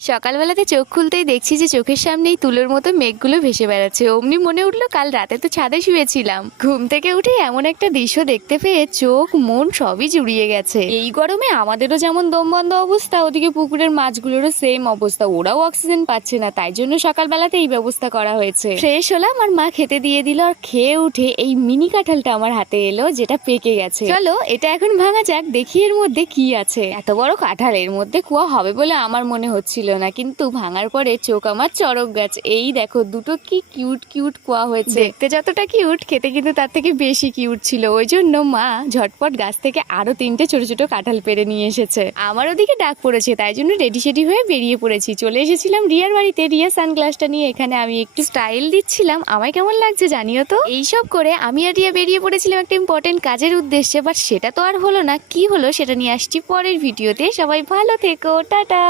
সকালবেলাতে চোখ খুলতেই দেখছি যে চোখের সামনেই তুলোর মতো মেঘগুলো ভেসে বেড়াচ্ছে। অমনি মনে উঠলো কাল রাতে তো ছাদে শুয়েছিলাম। ঘুম থেকে উঠে এমন একটা দৃশ্য দেখতে পেয়ে চোখ মন সবই জুড়িয়ে গেছে। এই গরমে আমাদেরও যেমন দম বন্ধ অবস্থা, ওদিকে পুকুরের মাছগুলোরও সেম অবস্থা। ওরাও অক্সিজেন পাচ্ছে না, তাই জন্য সকালবেলাতে এই ব্যবস্থা করা হয়েছে। ফ্রেশ হলাম আর মা খেতে দিয়ে দিল। আর খেয়ে উঠে এই মিনি কাঁঠালটা আমার হাতে এলো, যেটা পেকে গেছে। চলো এটা এখন ভাঙা যাক, দেখি এর মধ্যে কি আছে। এত বড় কাঁঠাল, এর মধ্যে কুয়া হবে বলে আমার মনে হচ্ছিল না, কিন্তু ভাঙার পরে চোখ আমার চড়ক গাছ। এই দেখো দুটো কি কিউট কিউট কুয়া হয়েছে। দেখতে যতটা কিউট, খেতে কিন্তু তার থেকে বেশি কিউট ছিল। ওই জন্য মা ঝটপট গাছ থেকে আরো 3টে ছোট ছোট কাঁঠাল পেড়ে নিয়ে এসেছে। আমার ওদিকে ডাক পড়েছে, তাই জন্য রেডি সেডি হয়ে বেরিয়ে পড়েছি। চলে এসেছিলাম রিয়ার বাড়িতে। রিয়া সানগ্লাসটা নিয়ে এখানে আমি একটু স্টাইল দিচ্ছিলাম। আমায় কেমন লাগছে জানিও তো। এইসব করে আমি আর রিয়া বেরিয়ে পড়েছিলাম একটা ইম্পর্টেন্ট কাজের উদ্দেশ্যে, বাট সেটা তো আর হলো না। কি হলো সেটা নিয়ে আসছি পরের ভিডিওতে। সবাই ভালো থেকো, টাটা।